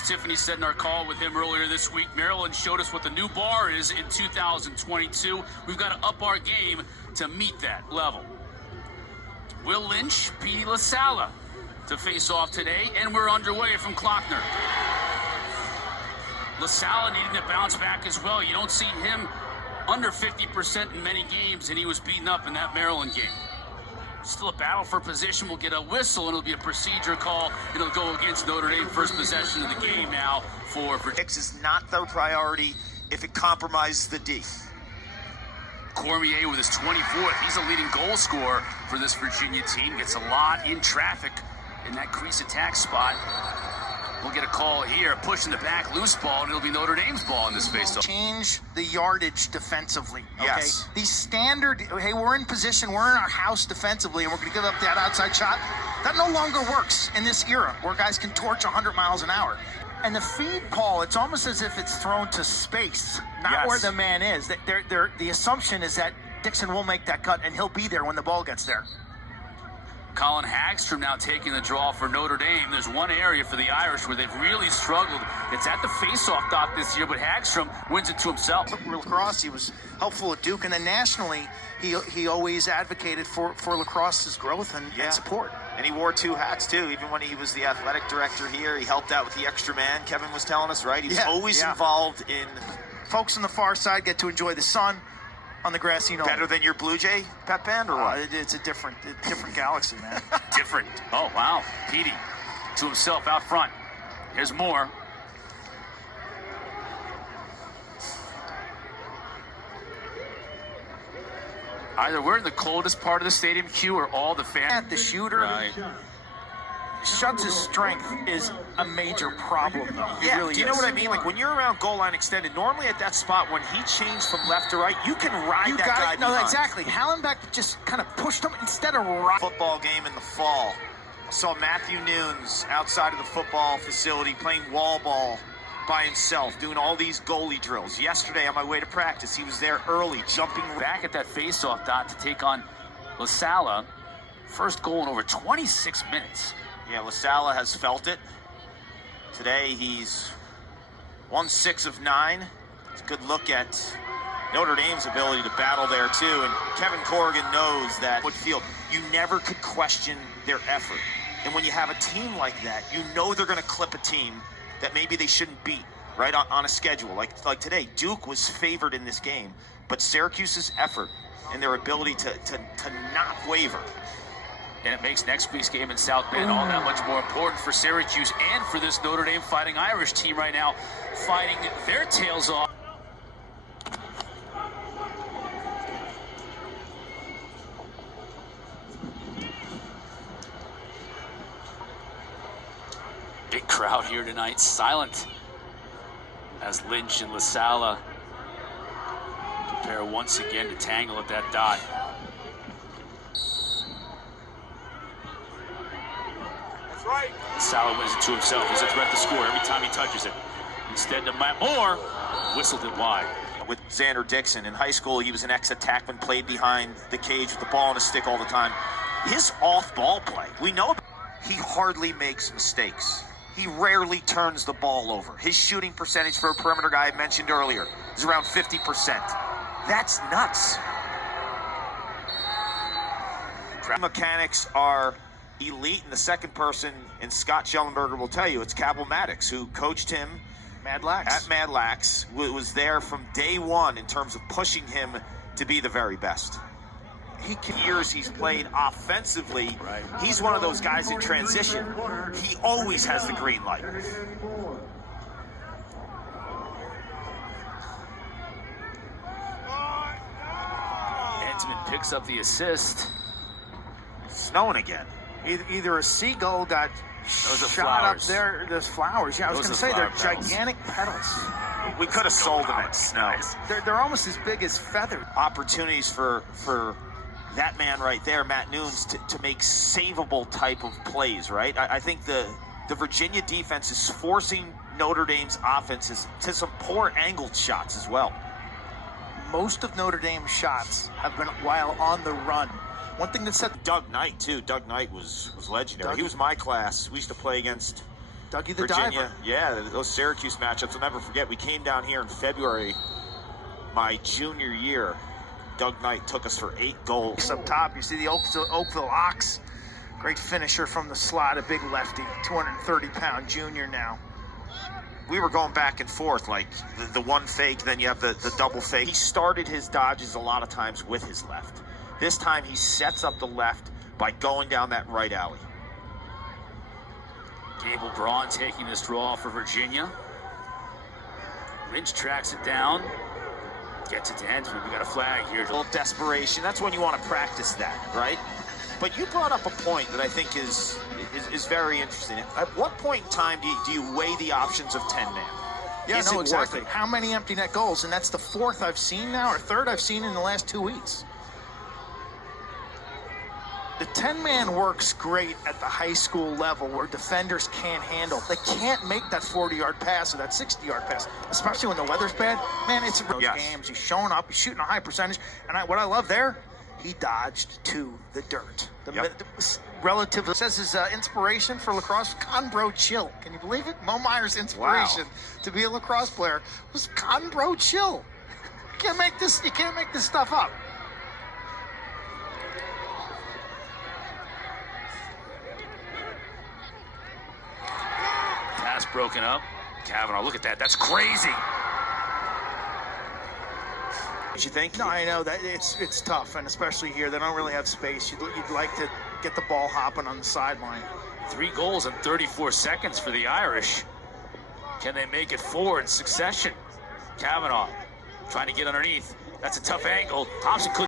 as Tiffany said in our call with him earlier this week, Maryland showed us what the new bar is in 2022. We've got to up our game to meet that level. Will Lynch, Petey LaSala to face off today, and we're underway from Klockner. LaSala needing to bounce back as well. You don't see him under 50% in many games, and he was beaten up in that Maryland game. Still a battle for position. We'll get a whistle, and it'll be a procedure call. It'll go against Notre Dame. First possession of the game now for Virginia. Is not their priority if it compromises the D. Cormier with his 24th. He's a leading goal scorer for this Virginia team. Gets a lot in traffic in that crease attack spot. We'll get a call here, pushing the back, loose ball, and it'll be Notre Dame's ball in this face-off. Change the yardage defensively, okay? Yes. These standard, hey, we're in position, we're in our house defensively, and we're going to give up that outside shot. That no longer works in this era where guys can torch 100 miles an hour. And the feed, Paul, it's almost as if it's thrown to space, not where the man is. The assumption is that Dixon will make that cut, and he'll be there when the ball gets there. Colin Hagstrom now taking the draw for Notre Dame. There's one area for the Irish where they've really struggled. It's at the face-off dot this year, but Hagstrom wins it to himself. Lacrosse, he was helpful at Duke, and then nationally, he always advocated for Lacrosse's growth and support. And he wore two hats, too. Even when he was the athletic director here, he helped out with the extra man. Kevin was telling us, right? He was always involved in... Folks on the far side get to enjoy the sun on the grassy knoll. Better than your Blue Jay pet band, or what? It's a different galaxy, man. Different. Oh, wow. Petey to himself out front. Here's more. Either we're in the coldest part of the stadium, Q, or all the fans. At the shooter, Schutz's strength is a major problem, though. Yeah, really do you know what I mean? Like, when you're around goal line extended, normally at that spot, when he changed from left to right, you can ride that guy behind. No, exactly. Hallenbeck just kind of pushed him instead of right. Football game in the fall. I saw Matthew Nunes outside of the football facility playing wall ball by himself, doing all these goalie drills. Yesterday, on my way to practice, he was there early, jumping back at that face-off dot to take on LaSala. First goal in over 26 minutes. Yeah, LaSala has felt it. Today, he's 1-6 of 9. It's a good look at Notre Dame's ability to battle there, too. And Kevin Corrigan knows that Woodfield, you never could question their effort. And when you have a team like that, you know they're going to clip a team that maybe they shouldn't beat, right, on a schedule. Like today, Duke was favored in this game, but Syracuse's effort and their ability to not waver. And it makes next week's game in South Bend all that much more important for Syracuse and for this Notre Dame Fighting Irish team right now, fighting their tails off. Big crowd here tonight, silent as Lynch and LaSala prepare once again to tangle at that dot. Right. LaSala wins it to himself. He's a threat to score every time he touches it. Instead, Matt Moore whistled it wide. With Xander Dixon in high school, he was an ex-attackman, played behind the cage with the ball on a stick all the time. His off-ball play, we know he hardly makes mistakes. He rarely turns the ball over. His shooting percentage for a perimeter guy I mentioned earlier is around 50%. That's nuts. Mechanics are elite, and the second person, and Scott Schellenberger will tell you, it's Cabell Maddox, who coached him Mad Lax. at Mad Lax, was there from day one in terms of pushing him to be the very best. Years he's played offensively, he's one of those guys in transition. He always has the green light. Entman picks up the assist. Snowing again. Either a seagull got shot flowers. up there. There's flowers. Yeah, I was going to say they're gigantic petals. We could have sold them at snow. They're almost as big as feathers. Opportunities for that man right there, Matt Nunes, to make savable type of plays, right? I think the Virginia defense is forcing Notre Dame's offenses to some poor angled shots as well. Most of Notre Dame's shots have been while on the run. One thing that set Doug Knight, too. Doug Knight was legendary. He was my class. We used to play against Dougie the Virginia, diver. yeah, those Syracuse matchups, I'll never forget. We came down here in February, my junior year. Doug Knight took us for 8 goals. Up top, you see the Oakville Ox. Great finisher from the slot, a big lefty, 230-pound junior now. We were going back and forth, like the one fake, then you have the double fake. He started his dodges a lot of times with his left. This time he sets up the left by going down that right alley. Gable Braun taking this draw for Virginia. Lynch tracks it down. Gets it to Hensman. We got a flag here. A little desperation. That's when you want to practice that, right? But you brought up a point that I think is very interesting. At what point in time do you weigh the options of 10-man? Yeah, Is no, it exactly. worth it? How many empty net goals? And that's the 4th I've seen now, or 3rd I've seen in the last 2 weeks. The 10-man works great at the high school level where defenders can't handle. They can't make that 40-yard pass or that 60-yard pass, especially when the weather's bad. Man, it's those games. He's showing up. He's shooting a high percentage. And what I love there, he dodged to the dirt. Relative says his inspiration for lacrosse, Conbro Chill. Can you believe it? Mo Meyer's inspiration to be a lacrosse player was Conbro Chill. You can't make this stuff up. Pass broken up. Kavanaugh, look at that. That's crazy. What you think? No, I know that it's tough, and especially here, they don't really have space. You'd like to get the ball hopping on the sideline. 3 goals in 34 seconds for the Irish. Can they make it 4 in succession? Kavanaugh trying to get underneath. That's a tough angle. Thompson couldn't.